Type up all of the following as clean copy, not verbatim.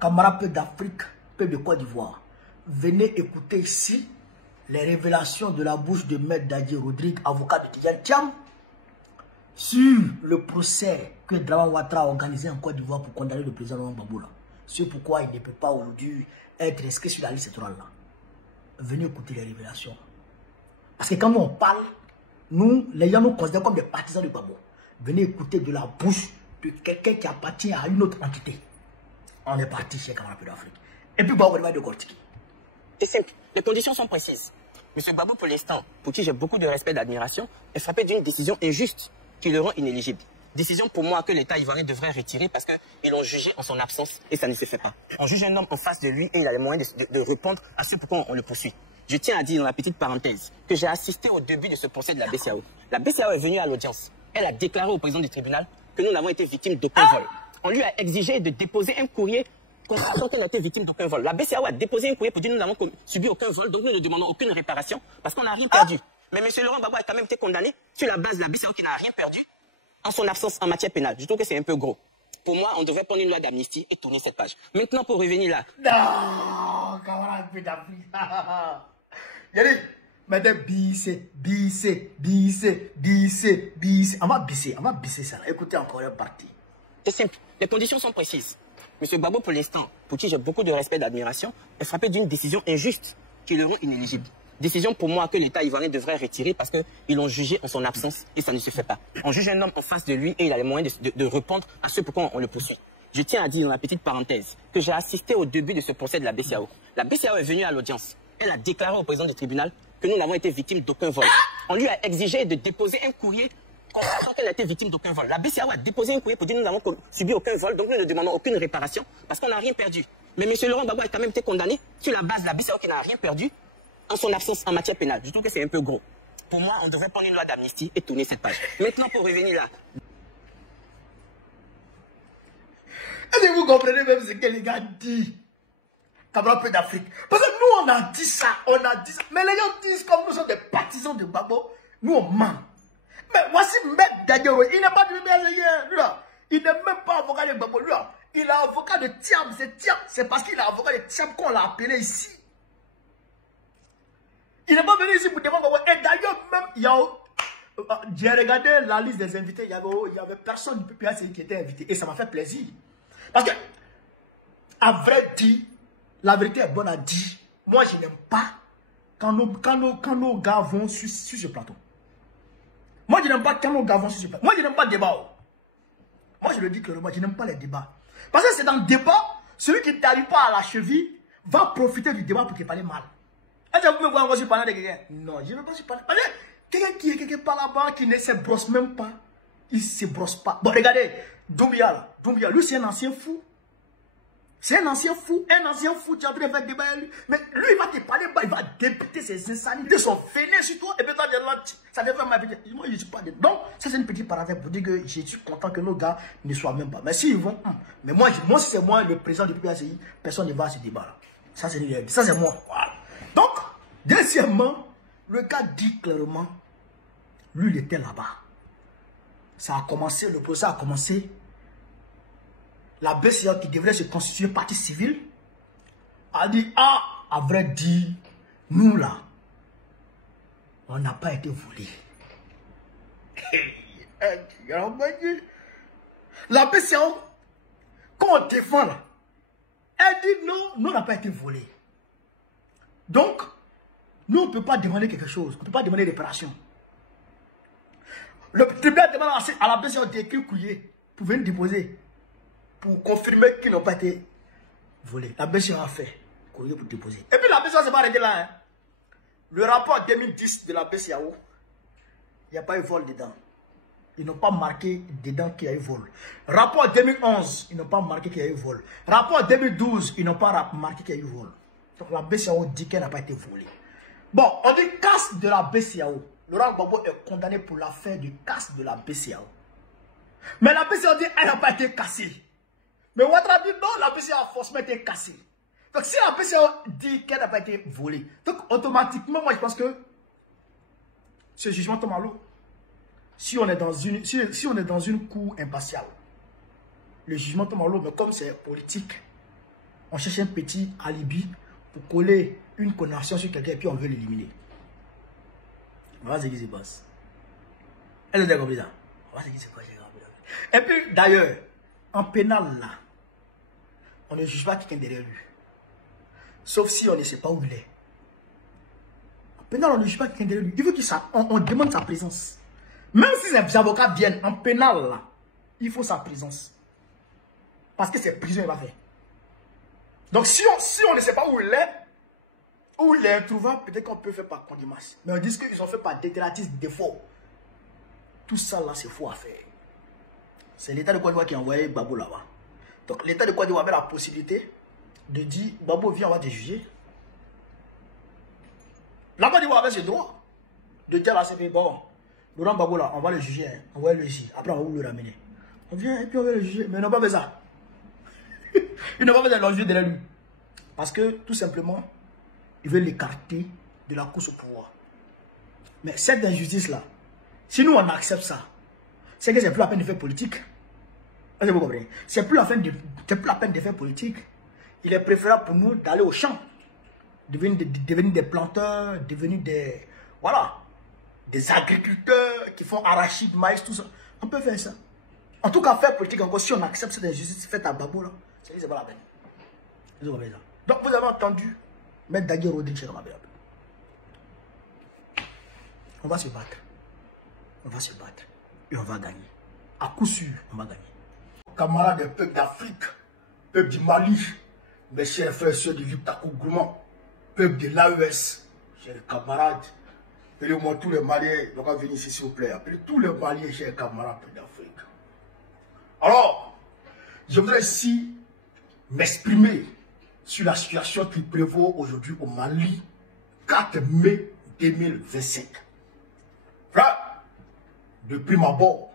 camarades peuple d'Afrique, peuple de Côte d'Ivoire, venez écouter ici les révélations de la bouche de Maître Daddy Rodrigue, avocat de Tidjane Thiam, sur le procès que Dramane Ouattara a organisé en Côte d'Ivoire pour condamner le président Laurent Gbagbo. C'est pourquoi il ne peut pas aujourd'hui être inscrit sur la liste électorale. Venez écouter les révélations. Parce que quand nous on parle, nous, les gens nous considèrent comme des partisans de Gbagbo. Venez écouter de la bouche de quelqu'un qui appartient à une autre entité. On est parti chez camarades d'Afrique. Et puis Gbagbo va de Gortiki. C'est simple, les conditions sont précises. M. Gbagbo, pour l'instant, pour qui j'ai beaucoup de respect et d'admiration, est frappé d'une décision injuste qui le rend inéligible. Décision pour moi que l'État ivoirien devrait retirer parce qu'ils l'ont jugé en son absence et ça ne se fait pas. On juge un homme en face de lui et il a les moyens de répondre à ce pourquoi on le poursuit. Je tiens à dire dans la petite parenthèse que j'ai assisté au début de ce procès de la BCEAO. La BCEAO est venue à l'audience. Elle a déclaré au président du tribunal que nous n'avons été victimes d'aucun vol. On lui a exigé de déposer un courrier constatant qu'elle n'a été victime d'aucun vol. La BCEAO a déposé un courrier pour dire que nous n'avons subi aucun vol, donc nous ne demandons aucune réparation parce qu'on n'a rien perdu. Mais M. Laurent Gbagbo a quand même été condamné sur la base de la BCEAO qui n'a rien perdu en son absence en matière pénale. Je trouve que c'est un peu gros. Pour moi, on devrait prendre une loi d'amnistie et tourner cette page. Maintenant, pour revenir là. Non, camarade d'Afrique. Regardez, maintenant, bissé. On va bisser ça là. Écoutez encore une partie. C'est simple, les conditions sont précises. M. Gbagbo, pour l'instant, pour qui j'ai beaucoup de respect et d'admiration, est frappé d'une décision injuste qui le rend inéligible. Décision pour moi que l'État ivoirien devrait retirer parce qu'ils l'ont jugé en son absence et ça ne se fait pas. On juge un homme en face de lui et il a les moyens de répondre à ce pourquoi on le poursuit. Je tiens à dire dans la petite parenthèse que j'ai assisté au début de ce procès de la BCEAO. La BCEAO est venue à l'audience. Elle a déclaré au président du tribunal que nous n'avons été victimes d'aucun vol. On lui a exigé de déposer un courrier constatant qu'elle a été victime d'aucun vol. La BCEAO a déposé un courrier pour dire que nous n'avons subi aucun vol, donc nous ne demandons aucune réparation parce qu'on n'a rien perdu. Mais M. Laurent Gbagbo a quand même été condamné sur la base de la BCEAO qui n'a rien perdu en son absence en matière pénale. Je trouve que c'est un peu gros. Pour moi, on devrait prendre une loi d'amnistie et tourner cette page. Maintenant, pour revenir là. Est-ce que vous comprenez même ce que les gars disent? Camarades peu d'Afrique. Parce que nous, on a dit ça. Mais les gens disent comme nous sommes des partisans de Gbagbo. Nous, on ment. Mais voici Maître Daddy Rodrigue. Il n'est pas du BSG. Lui là. Il n'est même pas avocat de Gbagbo. Lui là. Il est avocat de Thiam. C'est Thiam. C'est parce qu'il est avocat de Thiam qu'on l'a appelé ici. Il n'est pas venu ici pour défendre Gbagbo. Et d'ailleurs, même, j'ai regardé la liste des invités. Il y avait personne du PPACI qui était invité. Et ça m'a fait plaisir. Parce que, à vrai dire, la vérité est bonne à dire. Moi, je n'aime pas quand nos gars vont sur ce plateau. Moi, je n'aime pas quand nos gars vont sur ce plateau. Moi, je n'aime pas le débat. Moi, je le dis clairement, je n'aime pas les débats. Parce que c'est dans le débat, celui qui ne t'arrive pas à la cheville va profiter du débat pour te parler mal. Est-ce que vous pouvez voir moi, je parle de quelqu'un? Non, je ne veux pas se parler. Quelqu'un qui est quelque part là-bas, qui ne se brosse même pas, il ne se brosse pas. Bon, regardez, Doumbia, lui, c'est un ancien fou. C'est un ancien fou, tu es en train de faire débat avec lui. Mais lui, il va te parler, il va dépiter ses insanités, son vénère sur toi, et puis toi, ça devrait m'inviter. Moi, je ne suis pas dedans. Donc, ça, c'est une petite parenthèse pour dire que je suis content que nos gars ne soient même pas. Mais s'ils vont, mais moi, si c'est moi, le président du PPACI, personne ne va à ce débat-là. Ça, c'est moi. Voilà. Donc, deuxièmement, le gars dit clairement, lui, il était là-bas. Ça a commencé, le procès a commencé. La BCEAO qui devrait se constituer partie civile a dit, à vrai dire, nous là, on n'a pas été volés. La BCEAO, quand on défend là, elle dit non, nous on n'a pas été volés. Donc, nous on ne peut pas demander quelque chose, on ne peut pas demander réparation. Le tribunal demande à la BCEAO d'écrire courrier pour venir déposer. Pour confirmer qu'ils n'ont pas été volés. La BCEAO a fait courrier pour déposer. Et puis la BCEAO ne s'est pas arrêtée là. Hein. Le rapport 2010 de la BCEAO, il n'y a pas eu vol dedans. Ils n'ont pas marqué dedans qu'il y a eu vol. Rapport 2011, ils n'ont pas marqué qu'il y a eu vol. Rapport 2012, ils n'ont pas marqué qu'il y a eu vol. Donc la BCEAO dit qu'elle n'a pas été volée. Bon, on dit casse de la BCEAO. Laurent Gbagbo est condamné pour l'affaire de casse de la BCEAO. Mais la BCEAO dit qu'elle n'a pas été cassée. Mais Ouattara dit non, la BCEAO a forcément été cassée. Donc si la BCEAO dit qu'elle n'a pas été volée, donc automatiquement, moi je pense que ce jugement tombe à l'eau. Si on est dans une cour impartiale, le jugement tombe à l'eau, mais comme c'est politique, On cherche un petit alibi pour coller une condamnation sur quelqu'un et puis on veut l'éliminer. Voilà ce qui se passe. Elle est compris ça. Voilà ce qui se passe. Et puis d'ailleurs, en pénal là, on ne juge pas quelqu'un derrière lui. Sauf si on ne sait pas où il est. En pénal, on ne juge pas quelqu'un derrière lui. Il faut qu'on demande sa présence. Même si les avocats viennent en pénal là, il faut sa présence. Parce que c'est prison, il va faire. Donc si on ne sait pas où il est introuvable, peut-être qu'on peut faire par contumace. Mais on dit qu'ils ont fait par déclaratif défaut. Tout ça là, c'est faux à faire. C'est l'État de Côte d'Ivoire qui a envoyé Gbagbo là-bas. Donc l'État de Côte d'Ivoire avait la possibilité de dire, Gbagbo, viens, on va te juger. La Côte d'Ivoire avait ce droit de dire à la CPI, bon, Laurent Gbagbo là, on va le juger, hein. On va le ici. Après, on va vous le ramener. On vient et puis on va le juger. Mais ils n'ont pas fait ça. Ils n'ont pas fait ça, ils l'ont jugé derrière lui. Parce que, tout simplement, ils veulent l'écarter de la course au pouvoir. Mais cette injustice-là, si nous on accepte ça, c'est que c'est plus la peine de faire politique. Est-ce que vous comprenez? C'est plus la peine de faire politique. Il est préférable pour nous d'aller au champ, devenir des planteurs, devenir des, voilà, des agriculteurs qui font arachide, maïs, tout ça. On peut faire ça. En tout cas, faire politique encore, si on accepte cette injustice faite à Gbagbo, là, c'est pas la peine. Vous comprenez ça? Donc vous avez entendu Maître Dagui Rodrigue chez Ramabé. On va se battre. On va se battre. Et on va gagner. À coup sûr, on va gagner. Camarades des peuples d'Afrique, peuple du Mali, mes chers frères et sœurs de l'Iptako Gourmand, peuple de l'AES, chers camarades, appelez-moi tous les Maliens, donc venir ici s'il vous plaît, appelez tous les Maliens, chers camarades d'Afrique. Alors, je voudrais ici m'exprimer sur la situation qui prévaut aujourd'hui au Mali, 4 mai 2025. Frère, de prime abord,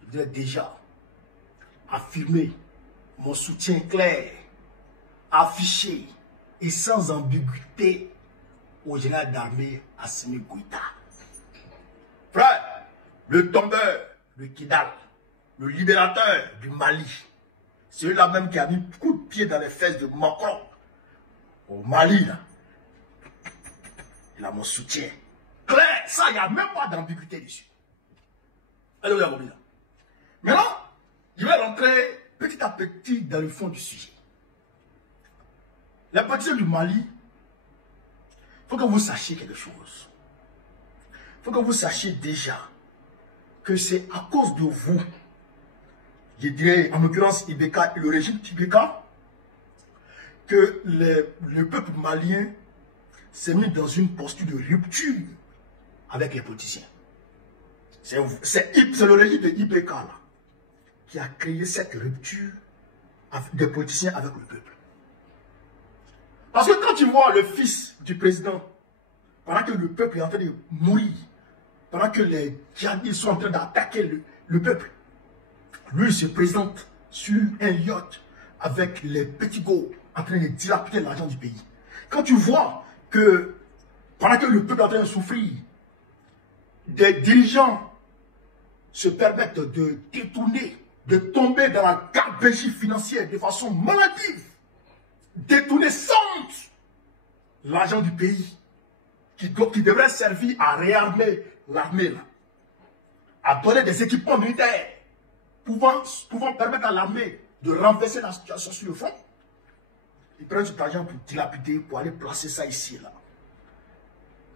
je voudrais déjà affirmer mon soutien clair, affiché et sans ambiguïté au général d'armée Assimi Goïta. Frère, le tombeur de Kidal, le libérateur du Mali, celui-là même qui a mis coup de pied dans les fesses de Macron au Mali, là. Il a mon soutien clair, ça, il n'y a même pas d'ambiguïté dessus. Alors, vous avez compris ça. Maintenant, je vais rentrer petit à petit dans le fond du sujet. Les politiciens du Mali, il faut que vous sachiez quelque chose. Il faut que vous sachiez déjà que c'est à cause de vous, je dirais en l'occurrence Ibeka et le régime Ibeka, que le peuple malien s'est mis dans une posture de rupture avec les politiciens. C'est le régime de Ibeka là, qui a créé cette rupture des politiciens avec le peuple. Parce que quand tu vois le fils du président, pendant que le peuple est en train de mourir, pendant que les djihadistes sont en train d'attaquer le peuple, lui il se présente sur un yacht avec les petits go en train de dilapider l'argent du pays. Quand tu vois que pendant que le peuple est en train de souffrir, des dirigeants se permettent de détourner, de tomber dans la gabegie financière de façon maladive, détourner sans honte l'argent du pays qui devrait servir à réarmer l'armée, à donner des équipements militaires pouvant permettre à l'armée de renverser la situation sur le front. Ils prennent cet argent pour dilapider, pour aller placer ça ici et là.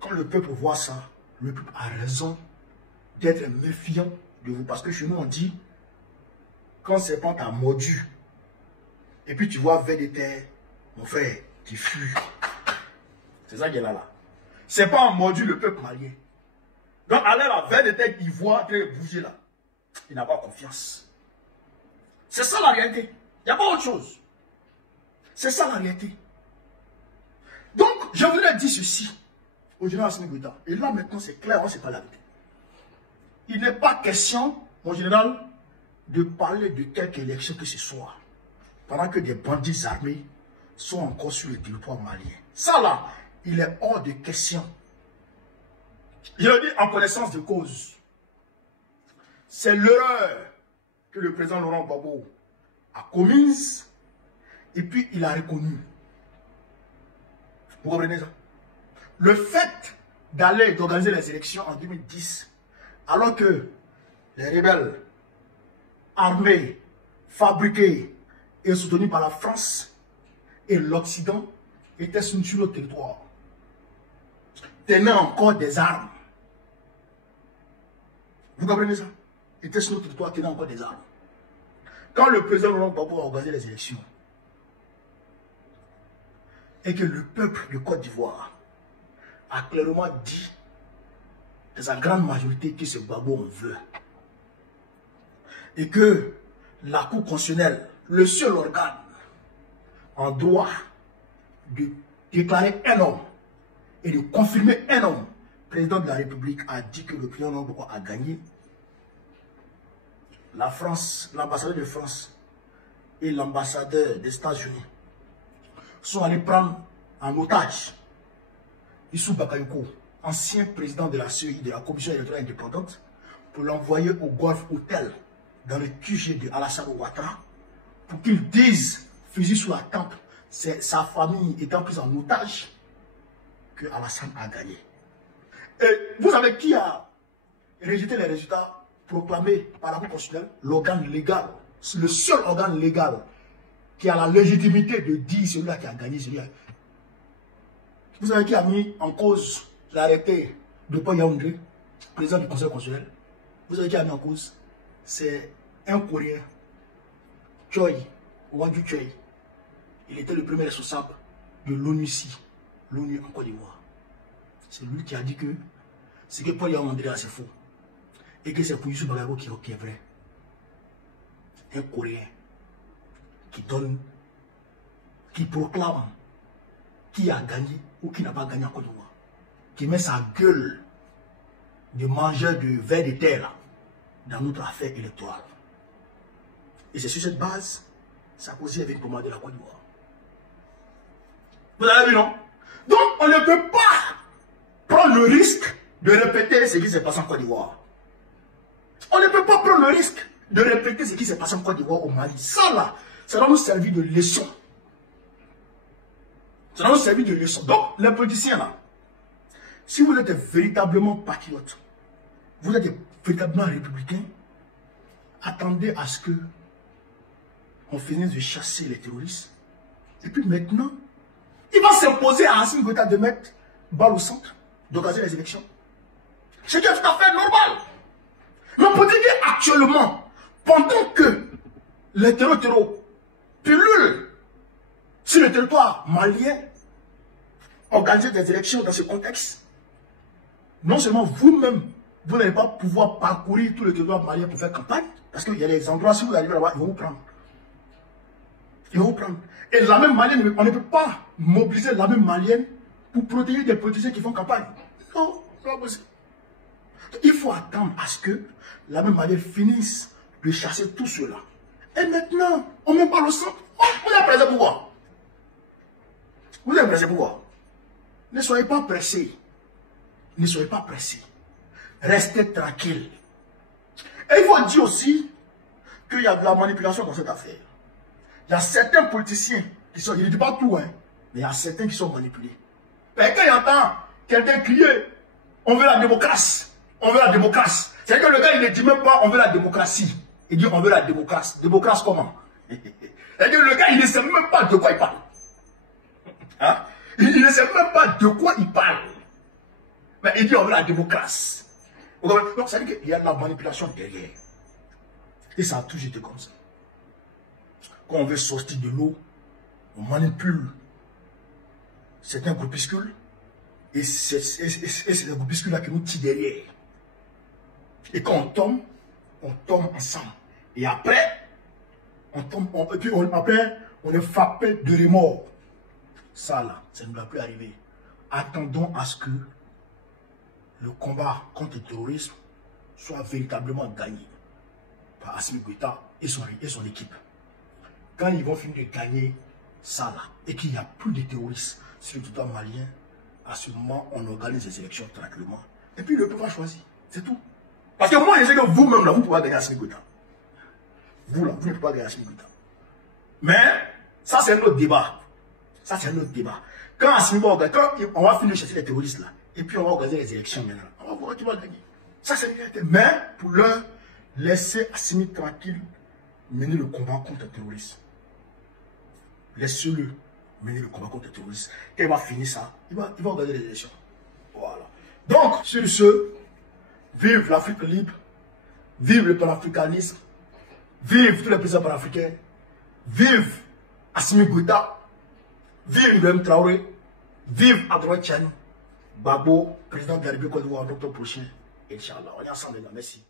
Quand le peuple voit ça, le peuple a raison d'être méfiant de vous. Parce que chez nous, on dit, quand serpent t'a mordu, et puis tu vois vers des terres, mon frère, tu fuis. C'est ça qui est là. C'est pas en mordu le peuple malien. Donc, aller là, vers des terres, il voit bouger là. Il n'a pas confiance. C'est ça la réalité. Il n'y a pas autre chose. C'est ça la réalité. Donc, je voudrais dire ceci au général Assimi Goïta. Et là, maintenant, c'est clair, on ne sait pas la vérité. Il n'est pas question, mon général, de parler de quelque élection que ce soit, pendant que des bandits armés sont encore sur le territoire malien. Ça là, il est hors de question. Je le dis en connaissance de cause. C'est l'erreur que le président Laurent Gbagbo a commise Et puis, il a reconnu. Vous comprenez ça? Le fait d'organiser les élections en 2010, alors que les rebelles armés, fabriqués et soutenus par la France et l'Occident étaient sur le territoire, tenaient encore des armes. Vous comprenez ça? Étaient sur le territoire, tenaient encore des armes. Quand le président Laurent Gbagbo a organisé les élections, et que le peuple de Côte d'Ivoire a clairement dit, dans sa grande majorité, que ce Gbagbo on veut, et que la Cour constitutionnelle, le seul organe en droit de déclarer un homme et de confirmer un homme, président de la République, a dit que le président Gbagbo a gagné. La France, l'ambassadeur de France et l'ambassadeur des États-Unis sont allés prendre en otage Issou Bakayoko, ancien président de la CEI, de la Commission électorale indépendante, pour l'envoyer au Golf Hotel dans le QG de Alassane Ouattara pour qu'il dise, fusil sous la tempe, c'est sa famille étant prise en otage, que Alassane a gagné. Et vous savez qui a rejeté les résultats proclamés par la Cour constitutionnelle? L'organe légal, le seul organe légal qui a la légitimité de dire celui-là qui a gagné, celui-là. Vous savez qui a mis en cause l'arrêté de Paul Yaoundé, président du Conseil constitutionnel? Vous savez qui a mis en cause? C'est un Coréen, Choi, Wadu Choi. Il était le premier responsable de l'ONU ici, l'ONU en Côte d'Ivoire. C'est lui qui a dit que ce que Paul Yaoundé a, c'est faux. Et que c'est pour Issou Bakayoko qui est vrai. Un Coréen qui donne, qui proclame qui a gagné ou qui n'a pas gagné en Côte d'Ivoire. Qui met sa gueule de mangeur de vers de terre là, dans notre affaire électorale. Et c'est sur cette base, Sarkozy avait commandé la Côte d'Ivoire. Vous avez vu, non? Donc, on ne peut pas prendre le risque de répéter ce qui s'est passé en Côte d'Ivoire. On ne peut pas prendre le risque de répéter ce qui s'est passé en Côte d'Ivoire, au Mali. Ça, là, ça doit nous servir de leçon. Ça doit nous servir de leçon. Donc, les politiciens, là, si vous êtes véritablement patriotes, vous êtes véritablement républicains, attendez à ce que on finisse de chasser les terroristes. Et puis maintenant, il va s'imposer à Assimi Goïta de mettre balle au centre, d'organiser les élections. C'est tout à fait normal. Mais pour dire actuellement, pendant que les terreaux pullulent sur le territoire malien, organiser des élections dans ce contexte, non seulement vous-même, vous n'allez pas pouvoir parcourir tout le territoire malien pour faire campagne, parce qu'il y a des endroits, si vous arrivez là-bas, ils vont vous prendre. Ils vont vous prendre. Et la même malienne, on ne peut pas mobiliser la même malienne pour protéger des politiciens qui font campagne. Non, c'est pas possible. Il faut attendre à ce que la même malienne finisse de chasser tout cela. Et maintenant, on ne met pas le sang. Oh, vous êtes pressé pour quoi? Vous êtes pressé pour quoi? Ne soyez pas pressés. Ne soyez pas pressés. Restez tranquille. Et il faut dire aussi qu'il y a de la manipulation dans cette affaire. Il y a certains politiciens qui sont, je ne dis pas tout, hein, mais il y a certains qui sont manipulés. Mais quand il entend quelqu'un crier, on veut la démocratie, on veut la démocratie. C'est que le gars, il ne dit même pas on veut la démocratie. Il dit on veut la démocratie. Démocratie comment? C'est-à-dire le gars, il ne sait même pas de quoi il parle. Hein? Il ne sait même pas de quoi il parle. Mais il dit on veut la démocratie. Donc ça veut dire qu'il y a de la manipulation derrière. Et ça a toujours été comme ça. Quand on veut sortir de l'eau, on manipule certains groupuscules. Et c'est ces groupuscules-là qui nous tirent derrière. Et quand on tombe ensemble. Et après, on tombe, après, on est frappé de remords. Ça là, ça ne doit plus arriver. Attendons à ce que le combat contre le terrorisme soit véritablement gagné par Assimi Goïta et son équipe. Quand ils vont finir de gagner ça là, et qu'il n'y a plus de terroristes sur le territoire malien, à ce moment, on organise les élections tranquillement. Et puis le peuple va choisir. C'est tout. Parce que moi, je sais que vous-même, là, vous pouvez gagner Assimi Goïta. Vous, là, vous ne pouvez pas gagner Assimi Goïta. Mais, Ça, c'est un autre débat. Ça, c'est un autre débat. Quand on va finir de chasser les terroristes là, et puis on va organiser les élections maintenant, on va voir qui va gagner. Ça, c'est une réalité. Mais pour l'heure, laissez Assimi tranquille mener le combat contre les terroristes. Laissez-le mener le combat contre les terroristes. Et il va finir ça. Il va organiser les élections. Voilà. Donc, sur ce, vive l'Afrique libre, vive le panafricanisme, vive tous les présidents panafricains, vive Assimi Goïta, vive Ibrahim Traoré, vive Abdoulaye Tiani, Babo, président de la République Côte d'Ivoire en octobre prochain. Inch'Allah, on est ensemble les gars, merci.